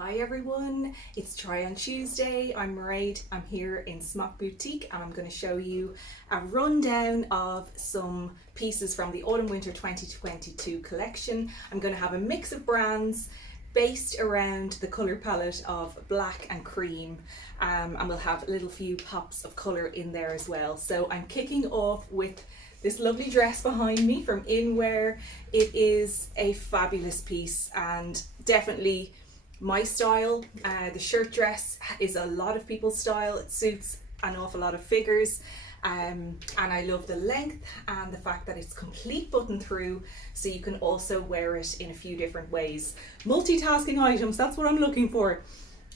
Hi everyone, it's Try on Tuesday. I'm Mairead. I'm here in Smock Boutique and I'm going to show you a rundown of some pieces from the Autumn Winter 2022 collection. I'm going to have a mix of brands based around the colour palette of black and cream, and we'll have a little few pops of colour in there as well. So I'm kicking off with this lovely dress behind me from Inwear. It is a fabulous piece and definitely my style. The shirt dress is a lot of people's style. It suits an awful lot of figures, and I love the length and the fact that it's complete button through, so you can also wear it in a few different ways. Multitasking items, that's what I'm looking for.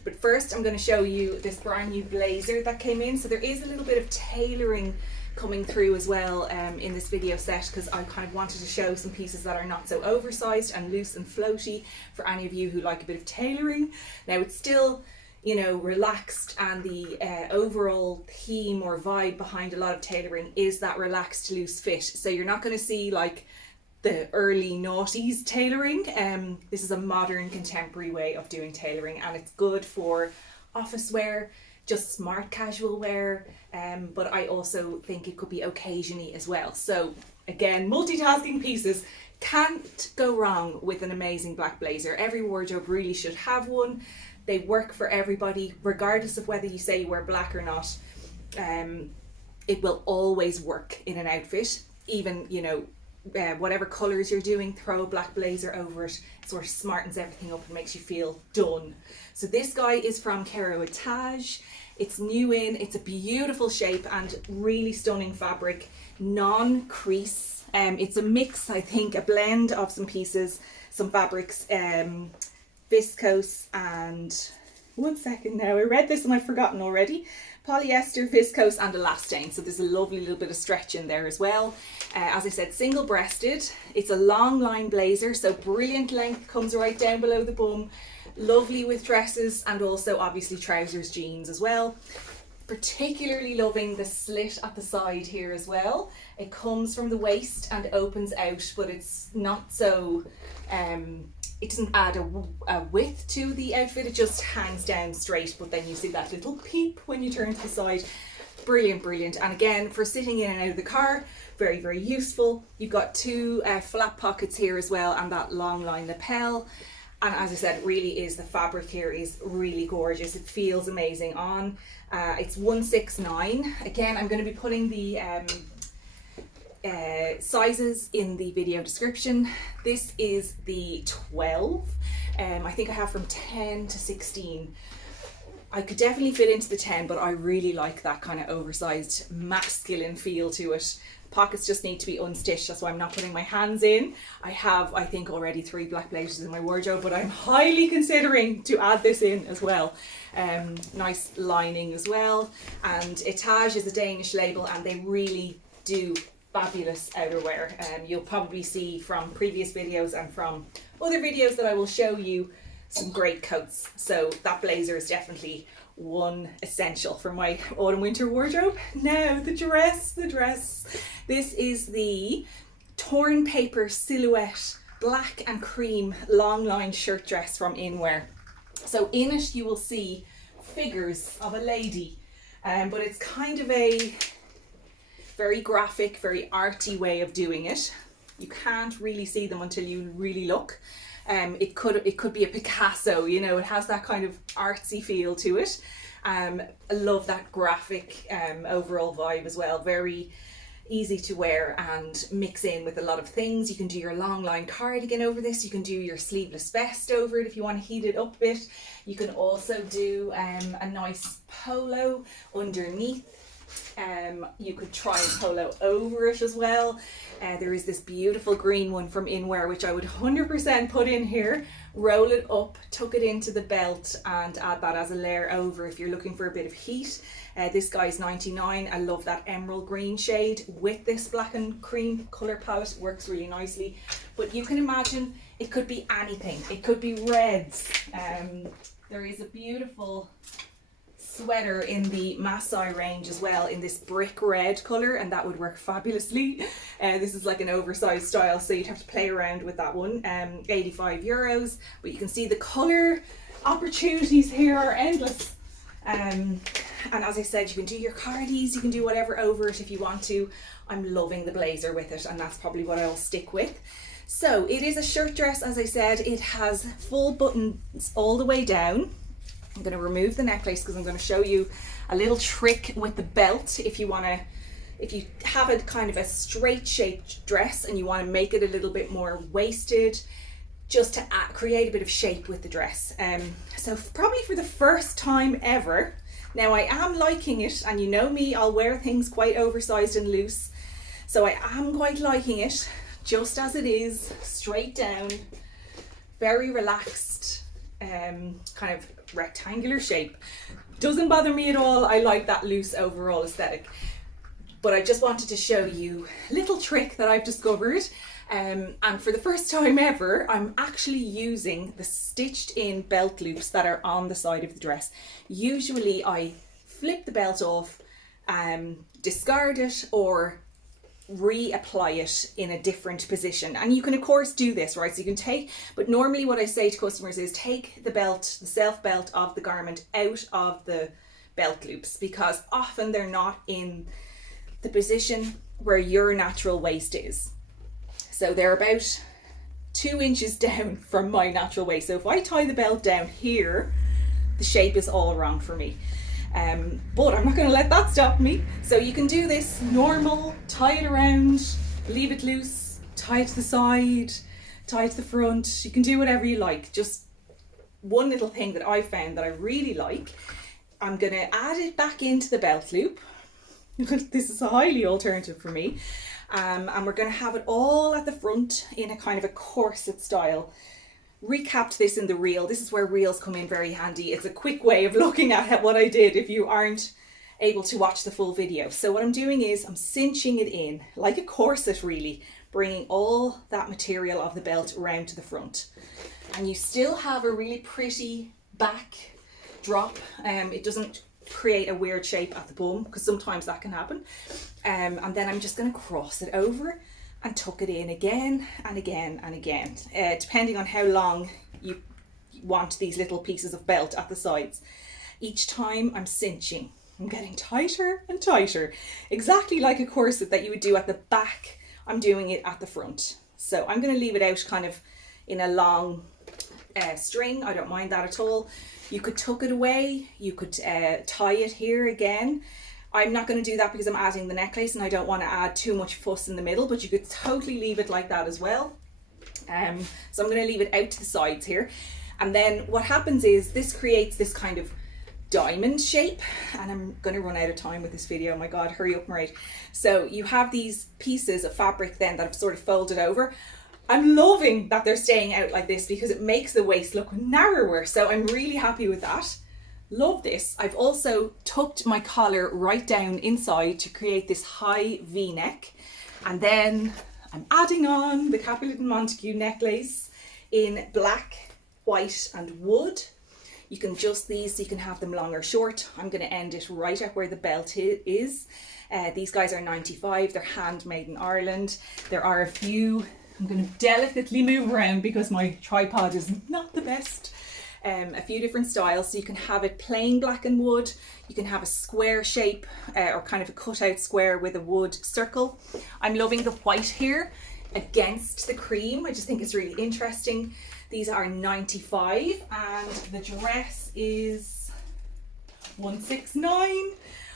But first I'm going to show you this brand new blazer that came in. So there is a little bit of tailoring coming through as well in this video set, because I kind of wanted to show some pieces that are not so oversized and loose and floaty for any of you who like a bit of tailoring. Now it's still, you know, relaxed, and the overall theme or vibe behind a lot of tailoring is that relaxed loose fit. So you're not going to see like the early noughties tailoring. This is a modern contemporary way of doing tailoring, and it's good for office wear, just smart casual wear, but I also think it could be occasionally as well. So again, multitasking pieces. Can't go wrong with an amazing black blazer. Every wardrobe really should have one. They work for everybody, regardless of whether you say you wear black or not. It will always work in an outfit, even, you know, whatever colours you're doing, throw a black blazer over it. It sort of smartens everything up and makes you feel done. So this guy is from Taj. It's new in, it's a beautiful shape and really stunning fabric, non-crease. It's a mix, I think, a blend of some pieces, some fabrics, viscose and, one second now, I read this and I've forgotten already. Polyester, viscose and elastane. So there's a lovely little bit of stretch in there as well. As I said, single breasted. It's a long line blazer, so brilliant length, comes right down below the bum. Lovely with dresses and also obviously trousers, jeans as well. Particularly loving the slit at the side here as well. It comes from the waist and opens out, but it's not so, it doesn't add a width to the outfit, it just hangs down straight, but then you see that little peep when you turn to the side. Brilliant, brilliant. And again, for sitting in and out of the car, very, very useful. You've got two flap pockets here as well, and that long line lapel. And as I said, really is, the fabric here is really gorgeous. It feels amazing on. It's 169. Again, I'm going to be putting the sizes in the video description. This is the 12. I think I have from 10 to 16. I could definitely fit into the 10, but I really like that kind of oversized masculine feel to it. Pockets just need to be unstitched, that's why I'm not putting my hands in. I have, I think, already 3 black blazers in my wardrobe, but I'm highly considering to add this in as well. Nice lining as well. And Etage is a Danish label and they really do fabulous outerwear. You'll probably see from previous videos and from other videos that I will show you some great coats. So that blazer is definitely one essential for my autumn winter wardrobe. Now the dress. This is the torn paper silhouette black and cream long line shirt dress from Inwear. So in it you will see figures of a lady, but it's kind of a very graphic, very arty way of doing it. You can't really see them until you really look. It could be a Picasso, you know, it has that kind of artsy feel to it. I love that graphic overall vibe as well. Very easy to wear and mix in with a lot of things. You can do your long line cardigan over this. You can do your sleeveless vest over it if you want to heat it up a bit. You can also do a nice polo underneath. You could try and polo over it as well. There is this beautiful green one from Inwear which I would 100% put in here, roll it up, tuck it into the belt and add that as a layer over if you're looking for a bit of heat. This guy's 99. I love that emerald green shade with this black and cream colour palette, works really nicely. But you can imagine it could be anything. It could be reds. There is a beautiful sweater in the Masai range as well in this brick red colour, and that would work fabulously. This is like an oversized style, so you'd have to play around with that one. €85, but you can see the colour opportunities here are endless. And as I said, you can do your cardies, you can do whatever over it if you want to. I'm loving the blazer with it, and that's probably what I'll stick with. So it is a shirt dress, as I said. It has full buttons all the way down. I'm going to remove the necklace because I'm going to show you a little trick with the belt. If you have a kind of a straight shaped dress and you want to make it a little bit more waisted, just to create a bit of shape with the dress. So probably for the first time ever, now I am liking it, and you know me, I'll wear things quite oversized and loose. So I am quite liking it just as it is, straight down, very relaxed, kind of rectangular shape. Doesn't bother me at all. I like that loose overall aesthetic. But I just wanted to show you a little trick that I've discovered. And for the first time ever, I'm actually using the stitched in belt loops that are on the side of the dress. Usually I flip the belt off, discard it, or reapply it in a different position. And you can of course do this, right? So you can take, but normally what I say to customers is take the belt, the self belt of the garment out of the belt loops, because often they're not in the position where your natural waist is. So they're about 2 inches down from my natural waist. So if I tie the belt down here, the shape is all wrong for me. But I'm not going to let that stop me. So you can do this normal, tie it around, leave it loose, tie it to the side, tie it to the front. You can do whatever you like. Just one little thing that I found that I really like, I'm going to add it back into the belt loop. This is a highly alternative for me. And we're going to have it all at the front in a kind of a corset style. Recapped this in the reel. This is where reels come in very handy. It's a quick way of looking at what I did if you aren't able to watch the full video. So what I'm doing is I'm cinching it in like a corset, really, bringing all that material of the belt around to the front. And you still have a really pretty back drop. It doesn't create a weird shape at the bum, because sometimes that can happen. And then I'm just going to cross it over and tuck it in again and again and again, depending on how long you want these little pieces of belt at the sides. Each time I'm cinching, I'm getting tighter and tighter, exactly like a corset that you would do at the back. I'm doing it at the front. So I'm going to leave it out kind of in a long string. I don't mind that at all. You could tuck it away, you could tie it here again. I'm not going to do that because I'm adding the necklace and I don't want to add too much fuss in the middle, but you could totally leave it like that as well. So I'm going to leave it out to the sides here. And then what happens is this creates this kind of diamond shape, and I'm going to run out of time with this video. Oh my God, hurry up, Mairead. So you have these pieces of fabric then that I've sort of folded over. I'm loving that they're staying out like this because it makes the waist look narrower. So I'm really happy with that. Love this. I've also tucked my collar right down inside to create this high V-neck. And then I'm adding on the Capulet and Montague necklace in black, white and wood. You can adjust these so you can have them long or short. I'm going to end it right at where the belt is. These guys are 95. They're handmade in Ireland. There are a few, I'm going to delicately move around because my tripod is not the best. A few different styles, so you can have it plain black and wood, you can have a square shape or kind of a cutout square with a wood circle. I'm loving the white here against the cream. I just think it's really interesting. These are 95 and the dress is 169.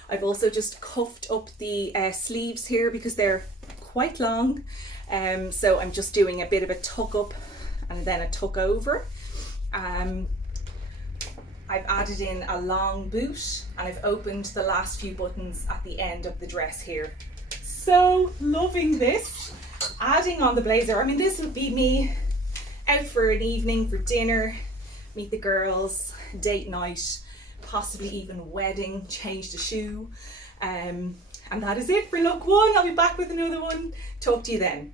I've also just cuffed up the sleeves here because they're quite long, so I'm just doing a bit of a tuck up and then a tuck over. I've added in a long boot and I've opened the last few buttons at the end of the dress here. So loving this. Adding on the blazer, I mean, this would be me out for an evening, for dinner, meet the girls, date night, possibly even wedding, change the shoe. And that is it for look one. I'll be back with another one. Talk to you then.